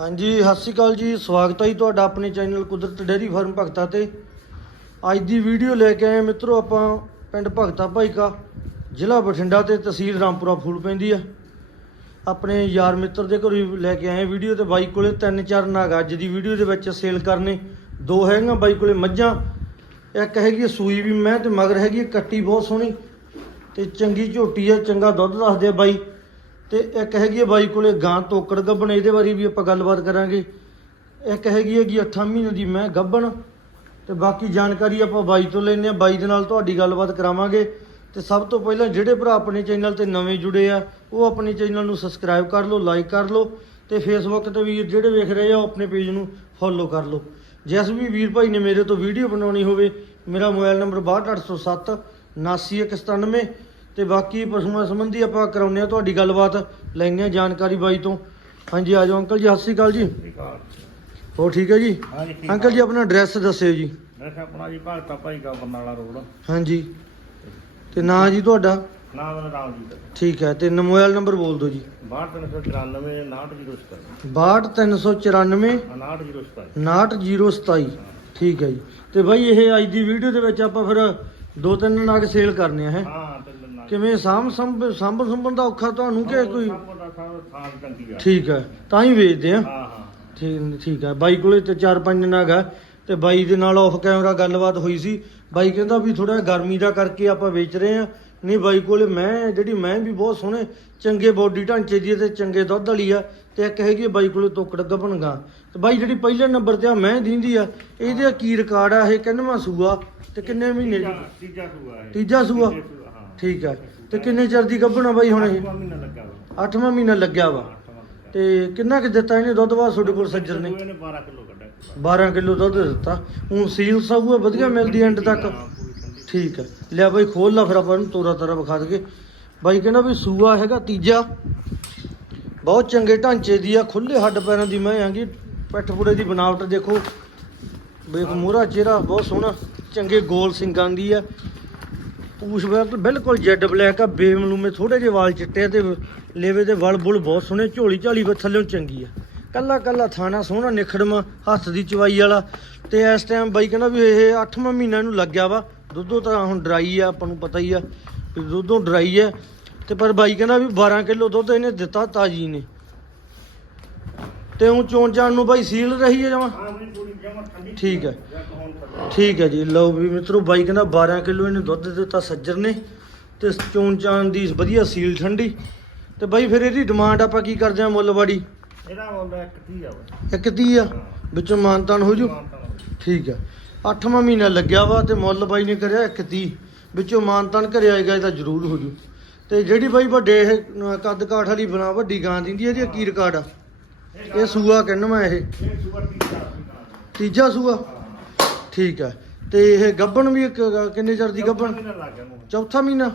ਹਾਂਜੀ, ਸਤਿ ਸ਼੍ਰੀ ਅਕਾਲ ਜੀ। ਸਵਾਗਤ ਹੈ ਜੀ ਤੁਹਾਡਾ ਆਪਣੇ ਚੈਨਲ ਕੁਦਰਤ ਡੇਅਰੀ ਫਾਰਮ ਭਗਤਾ ਤੇ। ਅੱਜ ਦੀ ਵੀਡੀਓ ਲੈ ਕੇ ਆਏ ਹਾਂ ਮਿੱਤਰੋ ਆਪਾਂ ਪਿੰਡ ਭਗਤਾ ਭਾਈਕਾ, ਜ਼ਿਲ੍ਹਾ ਬਠਿੰਡਾ ਤੇ ਤਹਿਸੀਲ ਰਾਮਪੁਰਾ, ਫੂਲ ਪੈਂਦੀ ਆ। ਆਪਣੇ ਯਾਰ ਮਿੱਤਰ ਦੇ ਘਰੋਂ ਲੈ ਕੇ ਆਏ ਵੀਡੀਓ ਤੇ, ਬਾਈ ਕੋਲੇ ਤਿੰਨ ਚਾਰ ਨਾਗ ਅੱਜ ਦੀ ਵੀਡੀਓ ਦੇ ਵਿੱਚ ਸੇਲ ਕਰਨੇ। ਦੋ ਹੈਗੀਆਂ ਬਾਈ ਕੋਲੇ ਮੱਝਾਂ, ਇੱਕ ਹੈਗੀ ਆ ਸੂਈ ਵੀ ਮੈਂ ਤੇ ਮਗਰ ਹੈਗੀ ਕੱਟੀ ਬਹੁਤ ਸੋਹਣੀ। ਤੇ ਚੰਗੀ ਝੋਟੀ ਆ, ਚੰਗਾ ਦੁੱਧ ਦੱਸਦੇ ਆ ਬਾਈ। ਤੇ ਇੱਕ ਹੈਗੀ ਹੈ ਬਾਈ ਕੋਲੇ ਗਾਂ ਤੋਕੜ ਗੱਬਣ, ਇਹਦੇ ਬਾਰੇ ਵੀ ਆਪਾਂ ਗੱਲਬਾਤ ਕਰਾਂਗੇ। ਇੱਕ ਹੈਗੀ ਹੈਗੀ 8 ਮਹੀਨੇ ਦੀ ਮੈਂ ਗੱਬਣ, ਤੇ ਬਾਕੀ ਜਾਣਕਾਰੀ ਆਪਾਂ ਬਾਈ ਤੋਂ ਲੈਣੇ ਆ। ਬਾਈ ਦੇ ਨਾਲ ਤੁਹਾਡੀ ਗੱਲਬਾਤ ਕਰਾਵਾਂਗੇ। ਤੇ ਸਭ ਤੋਂ ਪਹਿਲਾਂ ਜਿਹੜੇ ਭਰਾ ਆਪਣੇ ਚੈਨਲ ਤੇ ਨਵੇਂ ਜੁੜੇ ਆ, ਉਹ ਆਪਣੇ ਚੈਨਲ ਨੂੰ ਸਬਸਕ੍ਰਾਈਬ ਕਰ ਲਓ, ਲਾਈਕ ਕਰ ਲਓ, ਤੇ ਫੇਸਬੁੱਕ ਤੇ ਵੀਰ ਜਿਹੜੇ ਵੇਖ ਰਹੇ ਆ, ਉਹ ਆਪਣੇ ਪੇਜ ਨੂੰ ਫੋਲੋ ਕਰ ਲਓ। ਜਿਸ ਵੀ ਵੀਰ ਭਾਈ ਨੇ ਮੇਰੇ ਤੋਂ ਵੀਡੀਓ ਬਣਾਉਣੀ ਹੋਵੇ, ਮੇਰਾ ਮੋਬਾਈਲ ਨੰਬਰ 62807 79197 ਤੇ ਬਾਕੀ ਪਸ਼ੂਆਂ ਸੰਬੰਧੀ ਆਪਾਂ ਕਰਾਉਂਦੇ ਆ ਤੁਹਾਡੀ ਗੱਲਬਾਤ ਲੈਂਦੇ ਆ ਜਾਣਕਾਰੀ ਬਾਈ ਤੋਂ। ਹਾਂਜੀ ਆ ਜਾਓ ਅੰਕਲ ਜੀ ਸਤਿ ਸ਼੍ਰੀ ਅਕਾਲ ਜੀ। ਹੋ ਠੀਕ ਹੈ ਜੀ? ਹਾਂਜੀ ਠੀਕ ਅੰਕਲ ਜੀ ਆਪਣਾ ਐਡਰੈਸ ਦੱਸਿਓ ਜੀ। ਮੈਂ ਕਿਹਾ ਆਪਣਾ ਜੀ ਭਗਤਾ ਭਾਈ ਕਾ ਬਰਨਾਲਾ ਰੋਡ। ਹਾਂਜੀ। ਤੇ ਨਾਂ ਜੀ ਤੁਹਾਡਾ? ਨਾਮ ਠੀਕ ਹੈ ਤੇ ਮੋਬਾਈਲ ਨੰਬਰ ਬੋਲ ਦਿਓ ਜੀ। 6394 99027 62394 99027 69027 ਠੀਕ ਹੈ ਜੀ। ਤੇ ਬਾਈ ਇਹ ਅੱਜ ਦੀ ਵੀਡੀਓ ਦੇ ਵਿੱਚ ਆਪਾਂ ਫਿਰ ਦੋ ਤਿੰਨ ਨਾਗ ਸੇਲ ਕਰਨੇ ਆ ਹੈ? ਹਾਂ ਕਿਵੇਂ ਸਾਂਭ ਸੰਭ ਸਾਂਭ ਸੰਭਣ ਦਾ ਔਖਾ ਤੁਹਾਨੂੰ ਕਿ ਕੋਈ? ਚੰਗੀ ਆ ਠੀਕ ਹੈ ਤਾਂ ਹੀ ਵੇਚਦੇ ਆ ਹਾਂ ਹਾਂ। ਠੀਕ ਠੀਕ ਹੈ। ਬਾਈ ਕੋਲੇ ਤੇ ਚਾਰ ਪੰਜ ਨਾਗ ਆ ਤੇ ਬਾਈ ਦੇ ਨਾਲ ਆਫ ਕੈਮਰਾ ਗੱਲਬਾਤ ਹੋਈ ਸੀ। ਬਾਈ ਕਹਿੰਦਾ ਵੀ ਥੋੜਾ ਗਰਮੀ ਦਾ ਕਰਕੇ ਆਪਾਂ ਵੇਚ ਰਹੇ ਆ ਨਹੀਂ ਬਾਈ ਕੋਲੇ ਮੈਂ ਜਿਹੜੀ ਮੈਂ ਵੀ ਬਹੁਤ ਸੋਹਣੇ ਚੰਗੇ ਬੋਡੀ ਢਾਂਚੇ ਦੀ ਹੈ ਤੇ ਚੰਗੇ ਦੁੱਧ ਵਾਲੀ ਆ ਤੇ ਇੱਕ ਹੈਗੀ ਬਾਈ ਕੋਲੇ ਤੋਕੜ ਗੱਭਣਗਾ ਤੇ ਬਾਈ ਜਿਹੜੀ ਪਹਿਲੇ ਨੰਬਰ ਤੇ ਆ ਮੈਂ ਦਿੰਦੀ ਆ। ਇਹਦੇ ਕੀ ਰਿਕਾਰਡ ਆ ਇਹ ਕਿੰਨਵਾਂ ਸੂਆ ਤੇ ਕਿੰਨੇ ਮਹੀਨੇ ਦੀ? ਤੀਜਾ ਸੂਆ ਹੈ ਤੀਜਾ ਸੂਆ? ਹਾਂ ਠੀਕ ਹੈ ਤੇ ਕਿੰਨੇ ਚਿਰ ਦੀ ਗੱਭਣ ਬਾਈ ਹੁਣ ਇਹ? ਅੱਠਵਾਂ ਮਹੀਨਾ ਲੱਗਾ ਵਾ। 8ਵਾਂ ਮਹੀਨਾ ਲੱਗਿਆ ਵਾ। ਅੱਠਵਾਂ। ਤੇ ਕਿੰਨਾ ਕਿ ਦਿੱਤਾ ਇਹਨੇ ਦੁੱਧ ਬਾਅਦ ਤੁਹਾਡੇ ਕੋਲ ਸੱਜਰ ਨੇ? ਸੂਏ ਨੇ 12 ਕਿਲੋ ਕੱਢਿਆ। 12 ਕਿਲੋ ਦੁੱਧ ਦਿੱਤਾ। ਹੁਣ ਸੀਲ ਸਾਊ ਵਧੀਆ ਮਿਲਦੀ ਐਂਡ ਤੱਕ? ਹਾਂ, ਪੂਰੀ ਠੰਡੀ। ਠੀਕ ਹੈ ਲਿਆ ਬਾਈ ਖੋਲ ਲਾ ਫਿਰ ਆਪਾਂ ਨੂੰ ਤੋਰਾ ਤਾਰਾ ਵਿਖਾ ਦਗੇ ਬਾਈ ਕਹਿੰਦਾ ਵੀ ਸੂਆ ਹੈਗਾ ਤੀਜਾ। ਬਹੁਤ ਚੰਗੇ ਢਾਂਚੇ ਦੀ ਆ ਖੁੱਲੇ ਹੱਡ ਪੈਰਾਂ ਦੀ ਮੈਂ ਆਂਗੀ ਪਿੱਠ ਪੁੜੇ ਦੀ ਬਣਾਵਟ ਦੇਖੋ। ਵੇਖ ਮੂਹਰਾ ਚਿਹਰਾ ਬਹੁਤ ਸੋਹਣਾ। ਚੰਗੇ ਗੋਲ ਸਿੰਗਾਂ ਦੀ ਆ। ਪੂਛ ਬਿਲਕੁਲ ਜੈਡ ਬਲੈਕ ਆ, ਬੇਮਲੂਮੇ ਥੋੜੇ ਜਿਹੇ ਵਾਲ ਚਿੱਟੇ ਆ ਤੇ ਲੇਵੇ ਦੇ ਵਲ ਬੁਲ ਬਹੁਤ ਸੋਹਣੇ, ਝੋਲੀ ਝਾਲੀ ਵੀ ਥੱਲੇੋਂ ਚੰਗੀ ਆ। ਕੱਲਾ ਕੱਲਾ ਥਾਣਾ ਸੋਹਣਾ, ਨਿਖੜਮਾ, ਹੱਥ ਦੀ ਚਵਾਈ ਵਾਲਾ। ਤੇ ਇਸ ਟਾਈਮ ਬਾਈ ਕਹਿੰਦਾ ਵੀ ਇਹ 8ਵਾਂ ਮਹੀਨਾ ਇਹਨੂੰ ਲੱਗਿਆ ਵਾ। ਦੁੱਧੋਂ ਤਾਂ ਹੁਣ ਡਰਾਈ ਆ, ਆਪਾਂ ਨੂੰ ਪਤਾ ਹੀ ਆ ਵੀ ਦੁੱਧੋਂ ਡਰਾਈ ਆ। ਤੇ ਪਰ ਬਾਈ ਕਹਿੰਦਾ ਵੀ 12 ਕਿਲੋ ਦੁੱਧ ਇਹਨੇ ਦਿੱਤਾ ਤਾਜੀ ਨੇ। ਤੇ ਉਹ ਚੋਣ ਜਾਣ ਨੂੰ ਬਾਈ ਸੀਲ ਰਹੀ ਹੈ ਜਮਾ? ਹਾਂ ਵੀ ਪੂਰੀ ਜਮਾ ਠੰਡੀ ਠੀਕ ਹੈ। ਠੀਕ ਹੈ ਜੀ ਲਓ ਵੀ ਮਿੱਤਰੋ ਬਾਈ ਕਹਿੰਦਾ 12 ਕਿਲੋ ਇਹਨੇ ਦੁੱਧ ਦਿੱਤਾ ਸੱਜਰ ਨੇ ਤੇ ਚੋਣ ਚਾਣ ਦੀ ਵਧੀਆ ਸੀਲ ਠੰਡੀ। ਤੇ ਬਾਈ ਫਿਰ ਇਹਦੀ ਡਿਮਾਂਡ ਆਪਾਂ ਕੀ ਕਰਦੇ ਆ ਮੁੱਲਵਾੜੀ ਇਹਦਾ ਮੁੱਲ ਇੱਕ 30 ਆ ਵਾ ਇੱਕ 30 ਆ? ਵਿੱਚੋਂ ਮਾਨਤਾਨ ਹੋ ਜੂ। ਠੀਕ ਹੈ। 8ਵਾਂ ਮਹੀਨਾ ਲੱਗਿਆ ਵਾ ਤੇ ਮੁੱਲ ਬਾਈ ਨੇ ਕਰਿਆ ਇੱਕ 30 ਵਿੱਚੋਂ ਮਾਨਤਾਨ ਘਰੇ ਆਏਗਾ ਇਹਦਾ ਜ਼ਰੂਰ ਹੋ ਜੂ। ਤੇ ਜਿਹੜੀ ਬਾਈ ਵੱਡੇ ਕੱਦ ਕਾਠ ਵਾਲੀ ਬਣਾ ਵੱਡੀ ਗਾਂ ਦਿੰਦੀ ਇਹਦੀ ਕੀ ਰਿਕਾਰਡ ਆ। ਇਹ ਸੂਆ ਕਹਿੰਦਾ ਇਹ? ਇਹ ਸੂਆ 30 ਦਾ ਤੀਜਾ ਸੂਆ? ਠੀਕ ਹੈ ਤੇ ਇਹ ਗੱਬਣ ਵੀ ਇੱਕ ਕਿੰਨੇ ਚਿਰ ਦੀ ਗੱਬਣ ਮਹੀਨਾ ਲੱਗ ਗਿਆ ਨੂੰ ਚੌਥਾ ਮਹੀਨਾ?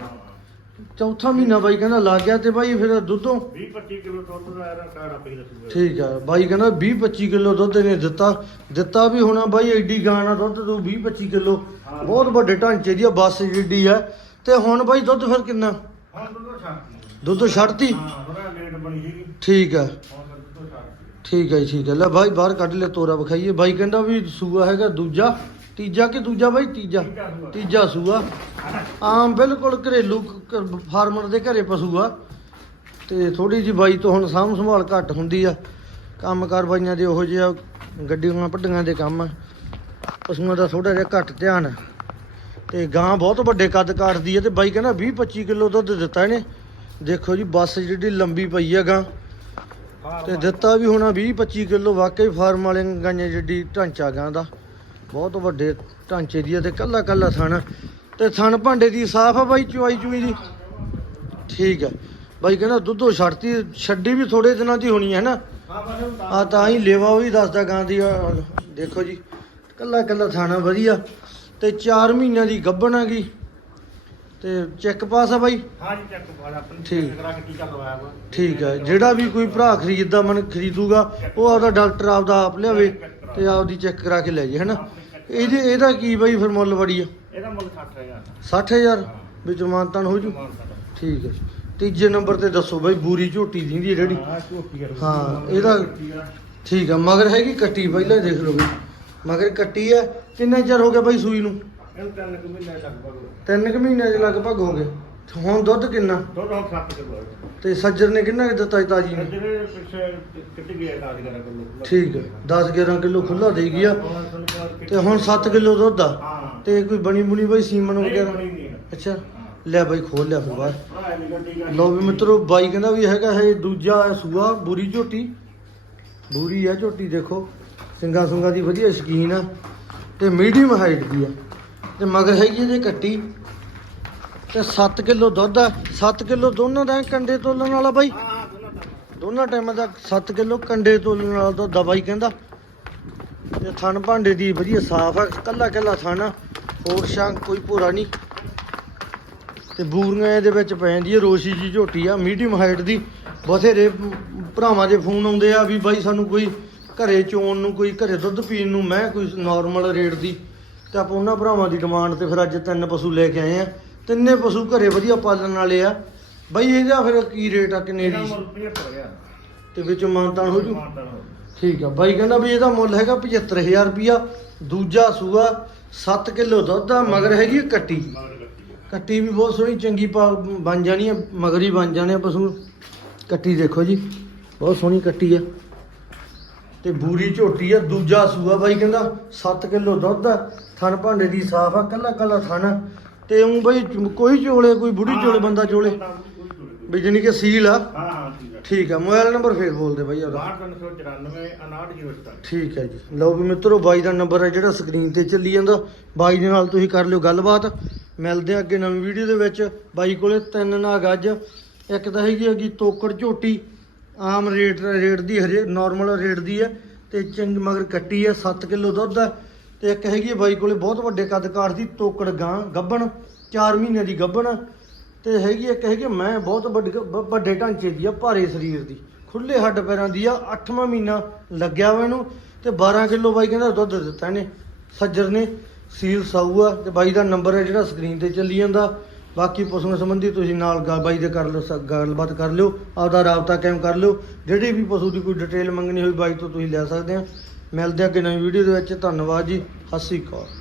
ਚੌਥਾ ਮਹੀਨਾ ਬਾਈ ਕਹਿੰਦਾ ਲੱਗ ਗਿਆ ਤੇ ਬਾਈ ਫਿਰ ਦੁੱਧੋਂ? 20 25 ਕਿਲੋ ਦੁੱਧ ਦਾ ਇਹਦਾ ਕਾਰਡ ਆਪੇ ਦੱਸੂਗਾ। ਠੀਕ ਆ। ਬਾਈ ਕਹਿੰਦਾ 20 25 ਕਿਲੋ ਦੁੱਧ ਇਹਨੇ ਦਿੱਤਾ। ਦਿੱਤਾ ਵੀ ਹੋਣਾ ਬਾਈ ਐਡੀ ਗਾਂ ਆ ਦੁੱਧ ਤੋਂ 20 25 ਕਿਲੋ। ਬਹੁਤ ਵੱਡੇ ਢਾਂਚੇ ਦੀ ਆ ਬੱਸ ਜਿੱਡੀ ਆ। ਤੇ ਹੁਣ ਬਾਈ ਦੁੱਧ ਫਿਰ ਕਿੰਨਾ? ਹੁਣ ਦੁੱਧ ਛੱਡਤੀ। ਦੁੱਧ ਛੱਡਤੀ? ਹਾਂ ਥੋੜਾ ਲੇਟ ਬਣੀ ਸੀਗੀ। ਠੀਕ ਆ। ਹੁਣ ਠੀਕ ਹੈ ਜੀ, ਠੀਕ ਹੈ। ਲੈ ਬਾਈ ਬਾਹਰ ਕੱਢ ਲੈ ਤੋਰਾ ਵਿਖਾਈਏ। ਬਾਈ ਕਹਿੰਦਾ ਵੀ ਸੂਆ ਹੈਗਾ ਦੂਜਾ। ਤੀਜਾ ਕਿ ਦੂਜਾ ਬਾਈ ਤੀਜਾ। ਤੀਜਾ ਸੂਆ। ਤੀਜਾ ਆਮ ਬਿਲਕੁਲ ਘਰੇਲੂ ਕ- ਫਾਰਮਰ ਦੇ ਘਰੇ ਪਸ਼ੂ ਆ। ਤੇ ਥੋੜੀ ਜੀ ਬਾਈ ਤੋਂ ਹੁਣ ਸਾਂਭ ਸੰਭਾਲ ਘੱਟ ਹੁੰਦੀ ਆ। ਕੰਮ ਕਾਰਵਾਈਆਂ ਦੇ ਉਹੋ ਜਿਹਾ ਗੱਡੀਆਂ ਭੱਡੀਆਂ ਦੇ ਕੰਮ ਆ। ਪਸ਼ੂਆਂ ਦਾ ਥੋੜਾ ਜਿਹਾ ਘੱਟ ਧਿਆਨ। ਆ ਤੇ ਗਾਂ ਬਹੁਤ ਵੱਡੇ ਕੱਦ ਕਾਟਦੀ ਆ ਤੇ ਬਾਈ ਕਹਿੰਦਾ 20 25 ਕਿਲੋ ਦੁੱਧ ਦਿੱਤਾ ਇਹਨੇ। ਦੇਖੋ ਜੀ ਬੱਸ ਜਿਹੜੀ ਲੰਬੀ ਪਈ ਆ ਗਾਂ। ਤੇ ਦਿੱਤਾ ਵੀ ਹੋਣਾ 20 25 ਕਿਲੋ, ਵਾਕਈ ਫਾਰਮ ਵਾਲੇ ਗਾਈਆਂ ਜਿੱਡੀ ਢਾਂਚਾ ਗਾਂ ਦਾ। ਬਹੁਤ ਵੱਡੇ ਢਾਂਚੇ ਦੀ ਆ ਤੇ ਕੱਲਾ ਕੱਲਾ ਥਣ। ਤੇ ਥਣ ਭਾਂਡੇ ਦੀ ਸਾਫ਼ ਆ ਬਾਈ ਚੁਆਈ ਚੁਈ ਦੀ। ਠੀਕ ਹੈ ਬਾਈ ਕਹਿੰਦਾ ਦੁੱਧੋ ਛੱਡਤੀ, ਛੱਡੀ ਵੀ ਥੋੜੇ ਦਿਨਾਂ ਦੀ ਹੋਣੀ ਹੈ ਨਾ? ਹਾਂ ਆ ਤਾਂ ਹੀ ਲੇਵਾ ਉਹ ਵੀ ਦੱਸਦਾ ਗਾਂ ਦੀ ਦੇਖੋ ਜੀ। ਕੱਲਾ ਕੱਲਾ ਥਾਣਾ ਵਧੀਆ। ਤੇ 4 ਮਹੀਨਿਆਂ ਦੀ ਗੱਭਣ ਹੈਗੀ ਤੇ ਚੈੱਕ ਪਾਸ ਆ ਬਾਈ? ਹਾਂ ਜੀ ਚੈੱਕ ਪਾੜ ਆਪਣੀ ਠੀਕ। ਕਰਾ ਕੇ ਟੀਕਾ ਲਵਾਇਆ ਵਾ। ਠੀਕ ਹੈ ਜਿਹੜਾ ਵੀ ਕੋਈ ਭਰਾ ਖਰੀਦਦਾ ਮਨ ਖਰੀਦੂਗਾ ਉਹ ਆਪਦਾ ਡਾਕਟਰ ਆਪਦਾ ਆਪ ਲਿਆਵੇ ਤੇ ਆਪਦੀ ਚੈੱਕ ਕਰਾ ਕੇ ਲੈ ਜੇ ਹਨਾ? ਇਹਦੇ ਇਹਦਾ ਕੀ ਬਾਈ ਫਿਰ ਮੁੱਲ ਬੜੀ ਆ? ਇਹਦਾ ਮੁੱਲ 60000 60000 ਵਿੱਚ ਮਾਨਤਾਨ ਹੋ। ਜੂ? ਸਾਡਾ ਠੀਕ ਹੈ ਤੀਜੇ ਨੰਬਰ ਤੇ ਦੱਸੋ ਬਾਈ ਬੂਰੀ ਝੋਟੀ ਦਿੰਦੀ ਹੈ ਜਿਹੜੀ? ਹਾਂ ਝੋਟੀ ਆ। ਹਾਂ, ਇਹਦਾ- ਠੀਕ ਆ ਮਗਰ ਹੈਗੀ ਕੱਟੀ ਪਹਿਲਾਂ ਹੀ ਦੇਖ ਲਓ ਬਈ ਮਗਰ ਕੱਟੀ ਆ ਕਿੰਨੇ ਚਿਰ ਹੋ ਗਿਆ ਬਾਈ ਸੂਈ ਨੂੰ? ਇਹਨੂੰ ਤਿੰਨ ਕੁ ਮਹੀਨੇ ਲਗਭਗ ਤਿੰਨ ਕੁ ਮਹੀਨੇ ਦੇ ਲਗਭਗ ਹੋ ਗਏ। ਹੁਣ ਦੁੱਧ ਕਿੰਨਾ? ਦੁੱਧ ਹੁਣ 7 ਕਿਲੋ ਹੈ। ਤੇ ਸੱਜਰ ਨੇ ਕਿੰਨਾ ਕੁ ਦਿੱਤਾ ਜੀ ਤਾਜੀ ਨੇ? ਜਿਹੜੇ ਪਿੱਛੇ ਗਿਆ 10 11 ਕਿਲੋ। ਠੀਕ ਹੈ 10 11 ਕਿਲੋ ਖੁੱਲਾ ਦੇ ਗਿਆ ਤੇ ਹੁਣ 7 ਕਿਲੋ ਦੁੱਧ ਆ। ਹਾਂ। ਤੇ ਕੋਈ ਬਣੀ ਬੁਣੀ ਬਾਈ ਸੀਮਨ ਨਹੀਂ ਵਗੈਰਾ? ਬਣੀ ਨਹੀਂ ਹੈ ਅੱਛਾ ਲੈ ਬਾਈ ਖੋਲ ਲਿਆ ਫਿਰ ਬਾਹਰ। ਭਰਾ ਗੱਡੀ ਲੋ ਵੀ ਮਿੱਤਰੋ ਬਾਈ ਕਹਿੰਦਾ ਵੀ ਹੈਗਾ ਇਹ ਦੂਜਾ ਸੂਆ ਬੂਰੀ ਝੋਟੀ। ਬੂਰੀ ਆ ਝੋਟੀ ਦੇਖੋ। ਸਿੰਗਾ ਸੁੰਗਾ ਦੀ ਵਧੀਆ ਸ਼ਕੀਨ ਆ। ਤੇ ਮੀਡੀਅਮ ਹਾਈਟ ਦੀ ਆ। ਤੇ ਮਗਰ ਹੈਗੀ ਜੇ ਕੱਟੀ ਤੇ 7 ਕਿਲੋ ਦੁੱਧ ਆ। 7 ਕਿਲੋ ਦੋਨਾਂ ਦਾ ਕੰਡੇ ਤੋਲਣ ਵਾਲਾ ਬਾਈ। ਦੋਨਾਂ ਟਾਈਮਾਂ ਦਾ 7 ਕਿਲੋ ਕੰਡੇ ਤੋਲਣ ਵਾਲਾ ਦੁੱਧ ਆ ਬਾਈ ਕਹਿੰਦਾ। ਤੇ ਥਣ ਭਾਂਡੇ ਦੀ ਵਧੀਆ ਸਾਫ਼ ਆ। ਕੱਲਾ ਕੱਲਾ ਥਣ ਆ। ਹੋਰ ਸ਼ਾਂ ਕੋਈ ਭੂਰਾ ਨਹੀਂ। ਤੇ ਬੂਰੀਆਂ ਇਹਦੇ ਵਿੱਚ ਪੈ ਜਾਂਦੀ ਹੈ ਰੋਸ਼ੀ ਜੀ ਝੋਟੀ ਆ। ਮੀਡੀਅਮ ਹਾਈਟ ਦੀ। ਬਥੇਰੇ ਭਰਾਵਾਂ ਦੇ ਫੋਨ ਆਉਂਦੇ ਆ ਵੀ ਬਾਈ ਸਾਨੂੰ ਕੋਈ ਘਰੇ ਚੋਣ ਨੂੰ, ਕੋਈ ਘਰੇ ਦੁੱਧ ਪੀਣ ਨੂੰ, ਮੈਂ ਕੋਈ ਨਾਰਮਲ ਰੇਟ ਦੀ ਤੇ ਆਪਾਂ ਉਹਨਾਂ ਭਰਾਵਾਂ ਦੀ ਡਿਮਾਂਡ ਤੇ ਫਿਰ ਅੱਜ ਤਿੰਨ ਪਸ਼ੂ ਲੈ ਕੇ ਆਏ ਆ। ਤਿੰਨੇ ਪਸ਼ੂ ਘਰੇ ਵਧੀਆ ਪਾਲਣ ਵਾਲੇ ਆ। ਬਾਈ ਇਹਦਾ ਫਿਰ ਕੀ ਰੇਟ ਆ ਕਿੰਨੇ ਦੀ ਮੁੱਲ 75 ਹਜ਼ਾਰ ਤੇ ਵਿੱਚੋਂ ਮਾਨਤਾਨ ਹੋ ਜੂ? ਠੀਕ ਆ ਬਾਈ ਕਹਿੰਦਾ ਵੀ ਇਹਦਾ ਮੁੱਲ ਹੈਗਾ 75000 ਰੁਪਿਆ ਦੂਜਾ ਸੂਆ 7 ਕਿਲੋ ਦੁੱਧ ਆ ਮਗਰ ਹੈਗੀ ਕੱਟੀ। ਕੱਟੀ ਵੀ ਬਹੁਤ ਸੋਹਣੀ ਚੰਗੀ ਬਣ ਜਾਣੀ ਹੈ ਮਗਰ ਹੀ ਬਣ ਜਾਣੇ ਆ ਪਸ਼ੂ। ਕੱਟੀ ਦੇਖੋ ਜੀ ਬਹੁਤ ਸੋਹਣੀ ਕੱਟੀ ਆ। ਤੇ ਬੂਰੀ ਝੋਟੀ ਆ ਦੂਜਾ ਸੂਆ ਬਾਈ ਕਹਿੰਦਾ 7 ਕਿਲੋ ਦੁੱਧ ਆ ਥਣ ਭਾਂਡੇ ਦੀ ਸਾਫ਼ ਆ ਕੱਲਾ ਕੱਲਾ ਥਣ ਆ। ਤੇ ਉਹ ਬਾਈ ਕੋਈ ਚੋਲੇ ਕੋਈ ਬੁੜੀ ਚੋਲੇ ਬੰਦਾ ਚੋਲੇ। ਵੀ ਜਾਣੀ ਕਿ ਸੀਲ ਆ? ਹਾਂ ਹਾਂ ਠੀਕ ਹੈ ਠੀਕ ਆ ਮੋਬਾਈਲ ਨੰਬਰ ਫੇਰ ਬੋਲਦੇ ਬਾਈ ਉਹਦਾ। 6394 5907 ਠੀਕ ਹੈ ਜੀ। ਲਓ ਵੀ ਮਿੱਤਰੋ ਬਾਈ ਦਾ ਨੰਬਰ ਹੈ ਜਿਹੜਾ ਸਕਰੀਨ ਤੇ ਚੱਲੀ ਜਾਂਦਾ। ਬਾਈ ਦੇ ਨਾਲ ਤੁਸੀਂ ਕਰ ਲਿਓ ਗੱਲਬਾਤ। ਮਿਲਦੇ ਆ ਅੱਗੇ ਨਵੀਂ ਵੀਡੀਓ ਦੇ ਵਿੱਚ। ਬਾਈ ਕੋਲੇ ਤਿੰਨ ਨਾਗ ਅੱਜ। ਇੱਕ ਤਾਂ ਹੈਗੀ ਹੈਗੀ ਤੋਕੜ ਝੋਟੀ। ਆਮ ਰੇਟ ਰੇਟ ਦੀ ਹਜੇ ਨਾਰਮਲ ਰੇਟ ਦੀ ਹੈ ਤੇ ਚੰਗ ਮਗਰ ਕੱਟੀ ਹੈ 7 ਕਿਲੋ ਦੁੱਧ ਹੈ। ਤੇ ਇੱਕ ਹੈਗੀ ਹੈ ਬਾਈ ਕੋਲੇ ਬਹੁਤ ਵੱਡੇ ਕੱਦ ਕਾਠ ਦੀ ਤੋਕੜ ਗਾਂ, ਗੱਬਣ 4 ਮਹੀਨੇ ਦੀ ਗੱਬਣ। ਤੇ ਹੈਗੀ ਇੱਕ ਹੈਗੀ ਮੈਂ ਬਹੁਤ ਵੱਡੇ ਵੱਡੇ ਢਾਂਚੇ ਦੀ ਆ, ਭਾਰੇ ਸਰੀਰ ਦੀ। ਖੁੱਲੇ ਹੱਡ ਪੈਰਾਂ ਦੀ ਆ 8ਵਾਂ ਮਹੀਨਾ ਲੱਗਿਆ ਵਾ ਇਹਨੂੰ। ਤੇ 12 ਕਿਲੋ ਬਾਈ ਕਹਿੰਦਾ ਦੁੱਧ ਦਿੱਤਾ ਇਹਨੇ। ਸੱਜਰ ਨੇ, ਸੀਲ ਸਾਊ ਆ। ਤੇ ਬਾਈ ਦਾ ਨੰਬਰ ਹੈ ਜਿਹੜਾ ਸਕਰੀਨ ਤੇ ਚੱਲੀ ਜਾਂਦਾ। ਬਾਕੀ ਪਸ਼ੂਆਂ ਸੰਬੰਧੀ ਤੁਸੀਂ ਨਾਲ ਗੱਲ ਦੇ ਕਰ ਲਓ, ਸ- ਗੱਲਬਾਤ ਕਰ ਲਿਓ, ਆਪਦਾ ਰਾਬਤਾ ਕਾਇਮ ਕਰ ਲਿਓ। ਜਿਹੜੀ ਵੀ ਪਸ਼ੂ ਦੀ ਕੋਈ ਡਿਟੇਲ ਮੰਗਣੀ ਹੋਈ ਬਾਈ ਤੋਂ ਤੁਸੀਂ ਲੈ ਸਕਦੇ ਆ। ਮਿਲਦੇ ਆ ਅੱਗੇ ਨਵੀਂ ਵੀਡੀਓ ਦੇ ਵਿੱਚ। ਧੰਨਵਾਦ ਜੀ। ਸਤਿ ਸ਼੍ਰੀ ਅਕਾਲ।